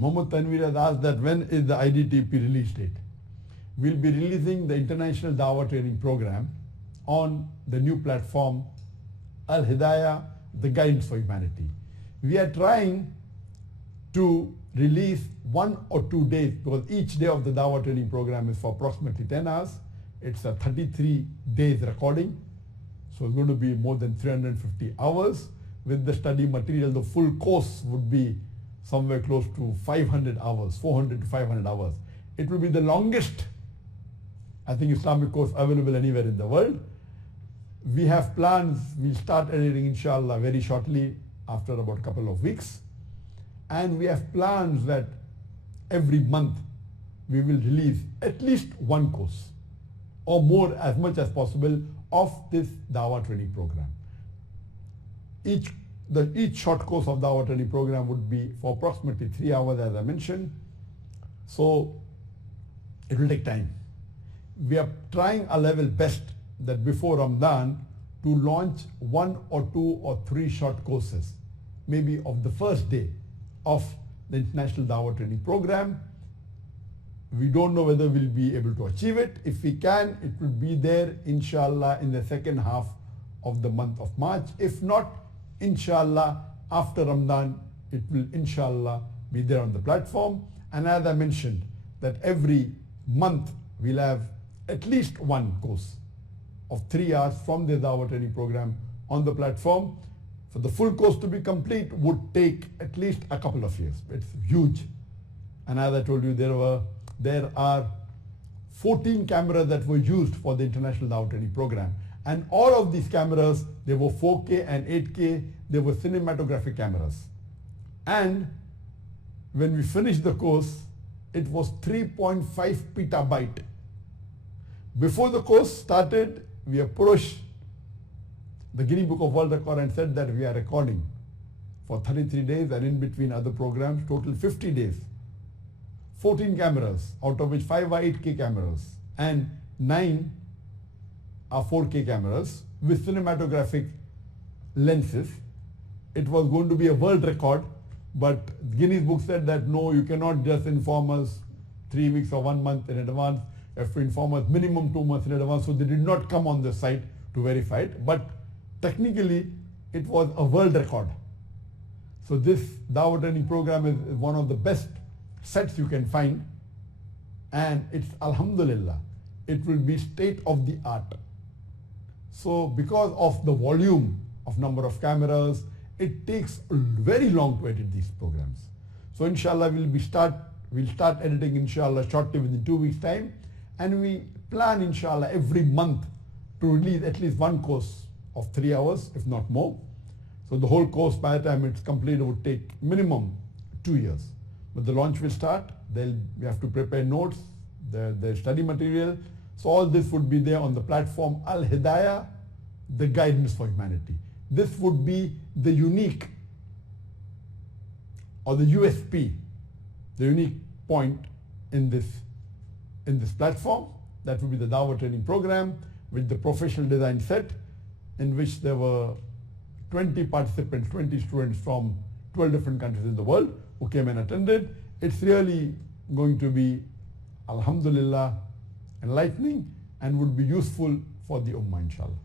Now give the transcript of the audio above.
Mohammed Tanveer has asked that when is the IDTP release date? We'll be releasing the International Dawah Training Program on the new platform Al Hidayah, the Guidance for Humanity. We are trying to release 1 or 2 days, because each day of the Dawah Training Program is for approximately 10 hours. It's a 33 days recording. So it's going to be more than 350 hours. With the study material, the full course would be somewhere close to 500 hours, 400 to 500 hours. It will be the longest, I think, Islamic course available anywhere in the world. We have plans, we'll start editing inshallah very shortly after about a couple of weeks. And we have plans that every month we will release at least one course or more, as much as possible, of this Dawah Training Program. Each short course of Dawah Training Program would be for approximately 3 hours, as I mentioned. So it will take time. We are trying our level best that before Ramadan to launch 1 or 2 or 3 short courses, maybe of the first day of the International Dawah Training Program. We don't know whether we'll be able to achieve it. If we can, it will be there inshallah in the second half of the month of March. If not, inshallah, after Ramadan, it will inshallah be there on the platform. And as I mentioned, that every month we'll have at least one course of 3 hours from the Dawah Training Program on the platform. For the full course to be complete would take at least a couple of years. It's huge. And as I told you, there are 14 cameras that were used for the International Dawah Training Program. And all of these cameras, they were 4K and 8K, they were cinematographic cameras. And when we finished the course, it was 3.5 petabyte. Before the course started, we approached the Guinness Book of World Record and said that we are recording for 33 days and in between other programs, total 50 days. 14 cameras, out of which 5 are 8K cameras and 9 are 4K cameras with cinematographic lenses. It was going to be a world record, but Guinness Book said that no, you cannot just inform us 3 weeks or 1 month in advance. You have to inform us minimum 2 months in advance. So they did not come on the site to verify it. But technically, it was a world record. So this Dawah Training Program is one of the best sets you can find. And it's alhamdulillah, it will be state of the art. So because of the volume of number of cameras, it takes very long to edit these programs. So inshallah, we'll start editing inshallah shortly within 2 weeks time. And we plan inshallah every month to release at least one course of 3 hours, if not more. So the whole course, by the time it's completed, would take minimum 2 years. But the launch will start. We have to prepare notes, the study material. So all this would be there on the platform Al Hidayah, the Guidance for Humanity. This would be the unique or the USP, the unique point in this platform. That would be the Dawah Training Program with the professional design set, in which there were 20 participants, 20 students from 12 different countries in the world who came and attended. It's really going to be, alhamdulillah, enlightening and would be useful for the Ummah, inshallah.